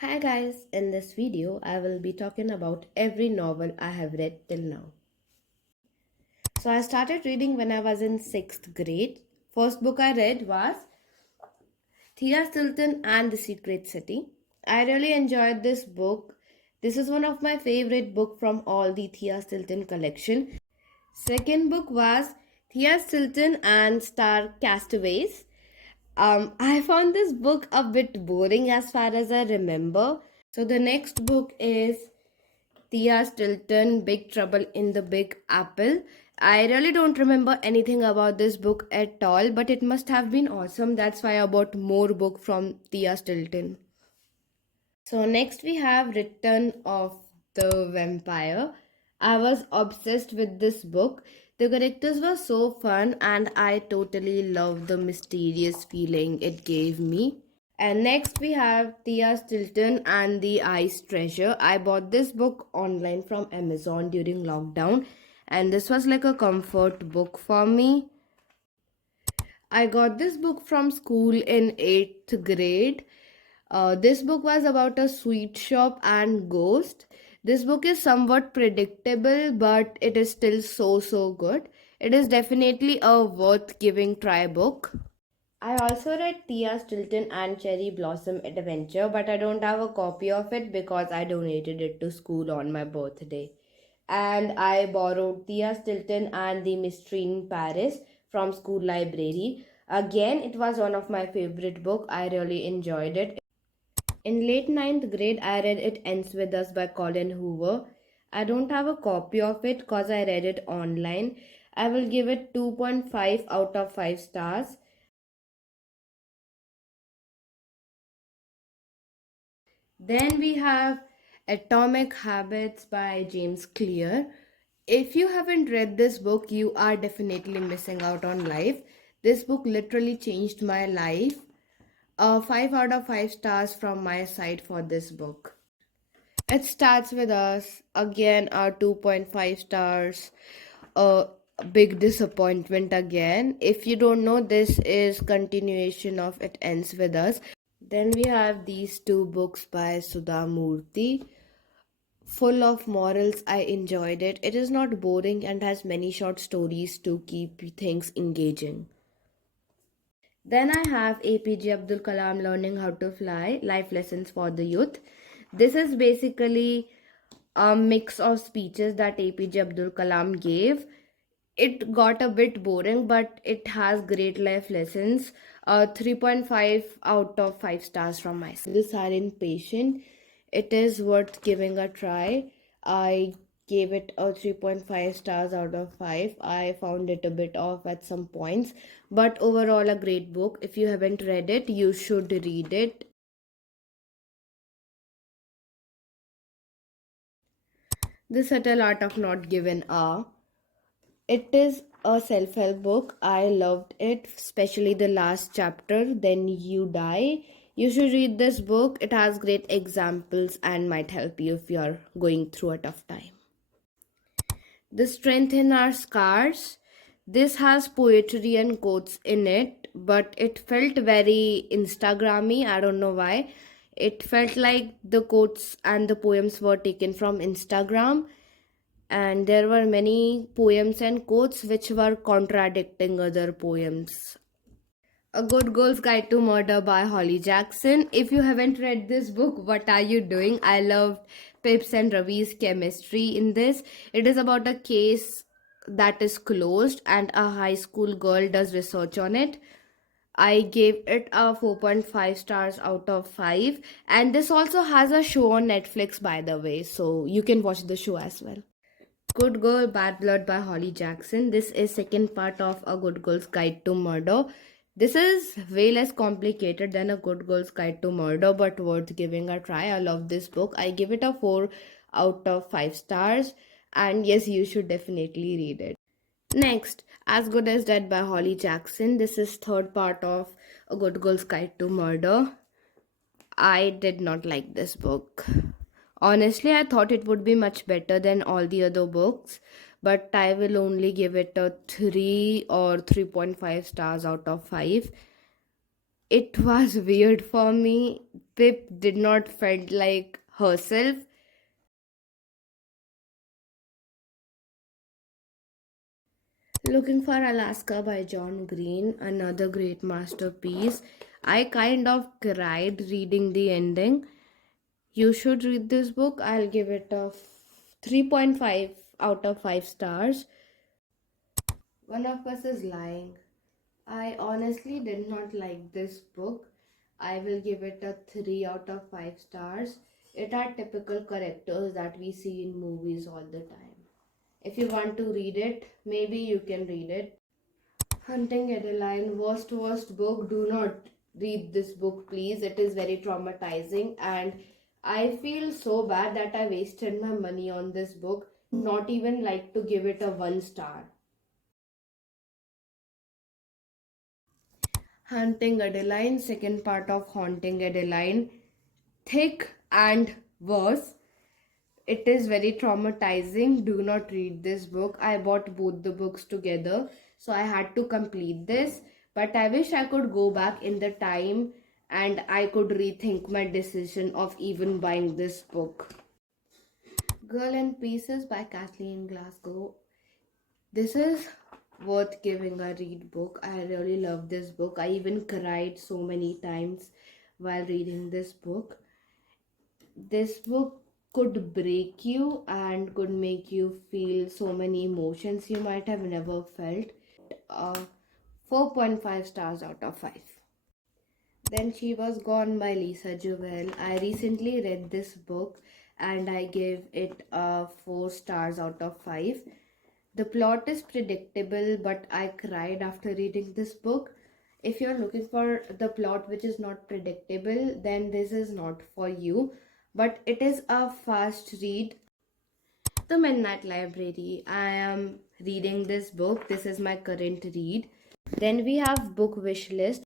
Hi guys, in this video I will be talking about every novel I have read till now. So I started reading when I was in 6th grade. First book I read was Thea Stilton and the Secret City. I really enjoyed this book. This is one of my favorite book from all the Thea Stilton collection. Second book was Thea Stilton and Star Castaways. I found this book a bit boring as far as I remember. So the next book is Thea Stilton, Big Trouble in the Big Apple. I really don't remember anything about this book at all, but it must have been awesome. That's why I bought more book from Thea Stilton. So next we have Return of the Vampire. I was obsessed with this book. The characters were so fun and I totally loved the mysterious feeling it gave me. And next we have Thea Stilton and the Ice Treasure. I bought this book online from Amazon during lockdown and this was like a comfort book for me. I got this book from school in 8th grade. This book was about a sweet shop and ghost. This book is somewhat predictable, but it is still so good. It is definitely a worth giving try book. I also read Thea Stilton and Cherry Blossom Adventure, but I don't have a copy of it because I donated it to school on my birthday. And I borrowed Thea Stilton and the Mystery in Paris from school library. Again, it was one of my favorite book. I really enjoyed it. In late ninth grade, I read It Ends With Us by Colin Hoover. I don't have a copy of it because I read it online. I will give it 2.5 out of 5 stars. Then we have Atomic Habits by James Clear. If you haven't read this book, you are definitely missing out on life. This book literally changed my life. 5 out of 5 stars from my side for this book. It starts with us. Again, our 2.5 stars. A big disappointment again. If you don't know, this is continuation of It Ends With Us. Then we have these two books by Sudha Murthy. Full of morals, I enjoyed it. It is not boring and has many short stories to keep things engaging. Then I have APJ Abdul Kalam Learning How to Fly, Life Lessons for the Youth. This is basically a mix of speeches that APJ Abdul Kalam gave. It got a bit boring, but it has great life lessons. 3.5 out of 5 stars from myself. The Silent Patient. It is worth giving a try. I gave it a 3.5 stars out of 5. I found it a bit off at some points, but overall a great book. If you haven't read it, you should read it. The Subtle Art of Not Giving a. It is a self-help book. I loved it, especially the last chapter, Then You Die. You should read this book. It has great examples and might help you if you are going through a tough time. The Strength in Our Scars. This has poetry and quotes in it, but it felt very Instagrammy. I don't know why. It felt like the quotes and the poems were taken from Instagram, and there were many poems and quotes which were contradicting other poems. A Good Girl's Guide to Murder by Holly Jackson. If you haven't read this book, what are you doing? I loved Pips and Ravi's chemistry in this. It is about a case that is closed and a high school girl does research on it. I gave it a 4.5 stars out of 5. And this also has a show on Netflix, by the way, so you can watch the show as well. Good Girl, Bad Blood by Holly Jackson. This is second part of A Good Girl's Guide to Murder. This is way less complicated than A Good Girl's Guide to Murder, but worth giving a try. I love this book. I give it a 4 out of 5 stars. And yes, you should definitely read it. Next, As Good as Dead by Holly Jackson. This is third part of A Good Girl's Guide to Murder. I did not like this book. Honestly, I thought it would be much better than all the other books, but I will only give it a 3 or 3.5 stars out of 5. It was weird for me. Pip did not felt like herself. Looking for Alaska by John Green, another great masterpiece. I kind of cried reading the ending. You should read this book. I'll give it a 3.5 out of 5 stars. One of Us is Lying. I honestly did not like this book. I will give it a 3 out of 5 stars. It are typical characters that we see in movies all the time. If you want to read it, maybe you can read it. Hunting Adeline, worst book. Do not read this book, please. It is very traumatizing, and I feel so bad that I wasted my money on this book. Not even like to give it a 1 star. Hunting Adeline, second part of Haunting Adeline. Thick and worse. It is very traumatizing. Do not read this book. I bought both the books together, so I had to complete this. But I wish I could go back in the time and I could rethink my decision of even buying this book. Girl in Pieces by Kathleen Glasgow. This is worth giving a read book. I really love this book. I even cried so many times while reading this book. This book could break you and could make you feel so many emotions you might have never felt. Uh, 4.5 stars out of 5. Then She Was Gone by Lisa Jewell. I recently read this book and I gave it 4 stars out of 5. The plot is predictable, but I cried after reading this book. If you're looking for the plot which is not predictable, then this is not for you. But it is a fast read. The Midnight Library. I am reading this book. This is my current read. Then we have Book Wish List.